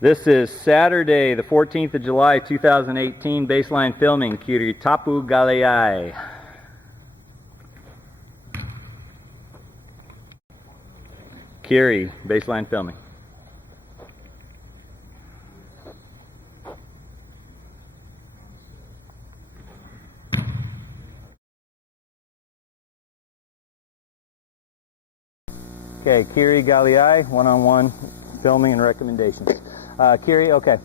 This is Saturday, the 14th of July, 2018, baseline filming, Kiritapu, Galeai. Kiri, baseline filming. Okay, Kiri, Galeai, one-on-one filming and recommendations. Kiri, okay.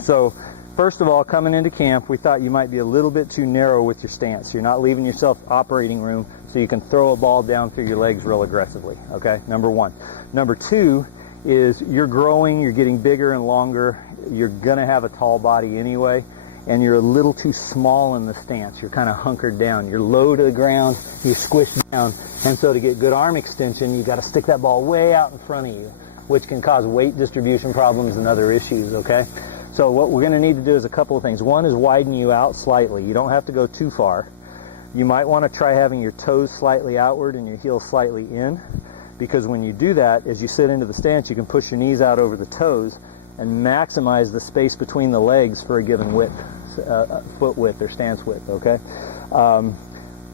So, first of all, coming into camp, we thought you might be a little bit too narrow with your stance. You're not leaving yourself operating room so you can throw a ball down through your legs real aggressively, okay? Number one. Number two is you're growing, you're getting bigger and longer, you're gonna have a tall body anyway, and you're a little too small in the stance. You're kind of hunkered down. You're low to the ground, you're squished down, and so to get good arm extension, you gotta stick that ball way out in front of you, which can cause weight distribution problems and other issues, okay? So what we're gonna need to do is a couple of things. One is widen you out slightly. You don't have to go too far. You might wanna try having your toes slightly outward and your heels slightly in, because when you do that, as you sit into the stance, you can push your knees out over the toes and maximize the space between the legs for a given width, foot width or stance width, okay?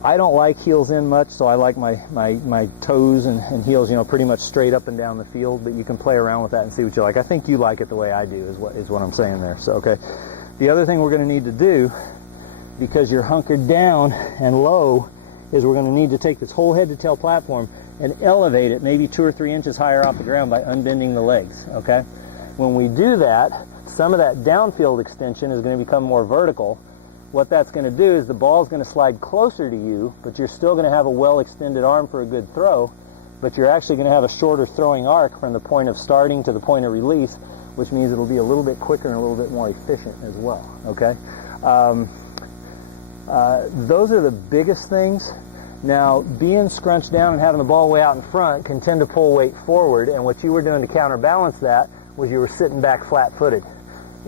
I don't like heels in much, so I like my toes and heels, you know, pretty much straight up and down the field, but you can play around with that and see what you like. I think you like it the way I do is what I'm saying there. So, okay. The other thing we're going to need to do, because you're hunkered down and low, is we're going to need to take this whole head-to-tail platform and elevate it maybe 2 or 3 inches higher off the ground by unbending the legs, okay? When we do that, some of that downfield extension is going to become more vertical. What that's going to do is the ball is going to slide closer to you, but you're still going to have a well-extended arm for a good throw, but you're actually going to have a shorter throwing arc from the point of starting to the point of release, which means it'll be a little bit quicker and a little bit more efficient as well, okay? Those are the biggest things. Now, being scrunched down and having the ball way out in front can tend to pull weight forward, and what you were doing to counterbalance that was you were sitting back flat-footed.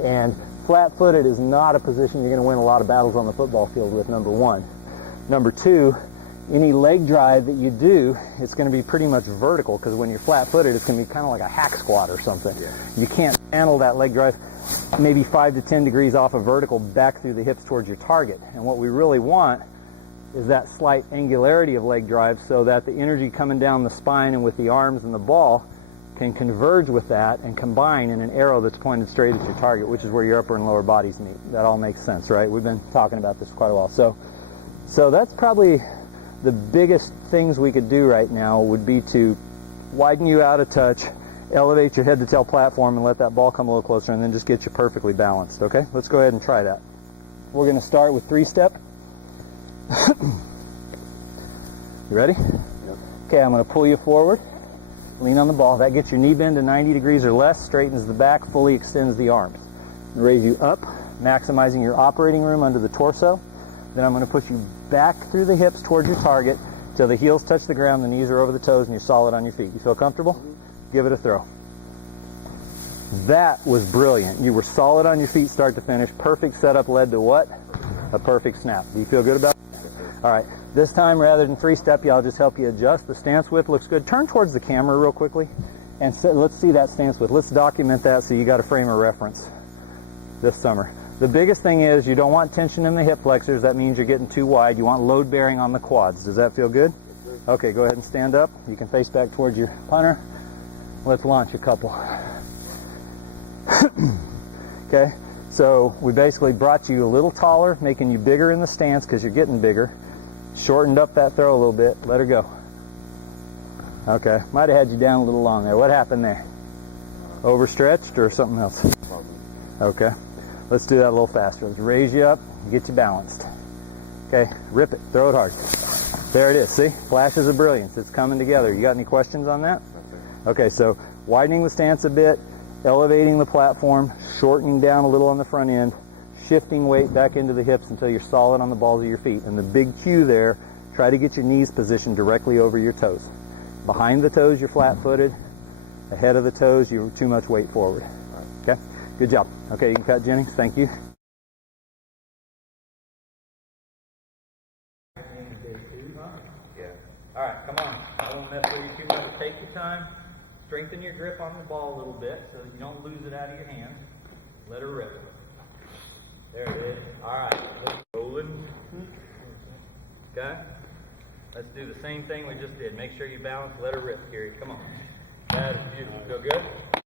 And flat-footed is not a position you're going to win a lot of battles on the football field with, number one. Number two, any leg drive that you do, it's going to be pretty much vertical, because when you're flat-footed, it's going to be kind of like a hack squat or something. Yeah. You can't handle that leg drive maybe 5 to 10 degrees off of vertical back through the hips towards your target. And what we really want is that slight angularity of leg drive so that the energy coming down the spine and with the arms and the ball can converge with that and combine in an arrow that's pointed straight at your target, which is where your upper and lower bodies meet. That all makes sense, right? We've been talking about this for quite a while. So that's probably the biggest things we could do right now would be to widen you out a touch, elevate your head-to-tail platform, and let that ball come a little closer, and then just get you perfectly balanced, okay? Let's go ahead and try that. We're going to start with 3-step. You ready? Yep. Okay, I'm going to pull you forward. Lean on the ball. That gets your knee bend to 90 degrees or less, straightens the back, fully extends the arms. Raise you up, maximizing your operating room under the torso. Then I'm going to push you back through the hips towards your target till the heels touch the ground, the knees are over the toes, and you're solid on your feet. You feel comfortable? Mm-hmm. Give it a throw. That was brilliant. You were solid on your feet start to finish. Perfect setup led to what? A perfect snap. Do you feel good about it? All right. This time, rather than 3-step you, I'll just help you adjust. The stance width looks good. Turn towards the camera real quickly, and let's see that stance width. Let's document that so you got a frame of reference this summer. The biggest thing is you don't want tension in the hip flexors. That means you're getting too wide. You want load bearing on the quads. Does that feel good? Okay, go ahead and stand up. You can face back towards your punter. Let's launch a couple. Okay, so we basically brought you a little taller, making you bigger in the stance because you're getting bigger. Shortened up that throw a little bit. Let her go. Okay. Might have had you down a little long there. What happened there? Overstretched or something else? Okay. Let's do that a little faster. Let's raise you up, get you balanced. Okay. Rip it. Throw it hard. There it is. See? Flashes of brilliance. It's coming together. You got any questions on that? Okay. So widening the stance a bit, elevating the platform, shortening down a little on the front end, shifting weight back into the hips until you're solid on the balls of your feet. And the big cue there, try to get your knees positioned directly over your toes. Behind the toes, you're flat-footed. Ahead of the toes, you're too much weight forward. Okay? Good job. Okay, you can cut, Jennings. Thank you. Yeah. All right, come on. I won't mess with you too much. Take your time. strengthen your grip on the ball a little bit so that you don't lose it out of your hands. Let her rip. There it is. All right. Rolling. Okay. Let's do the same thing we just did. Make sure you balance. Let her rip, Kiri. Come on. That is beautiful. Feel good?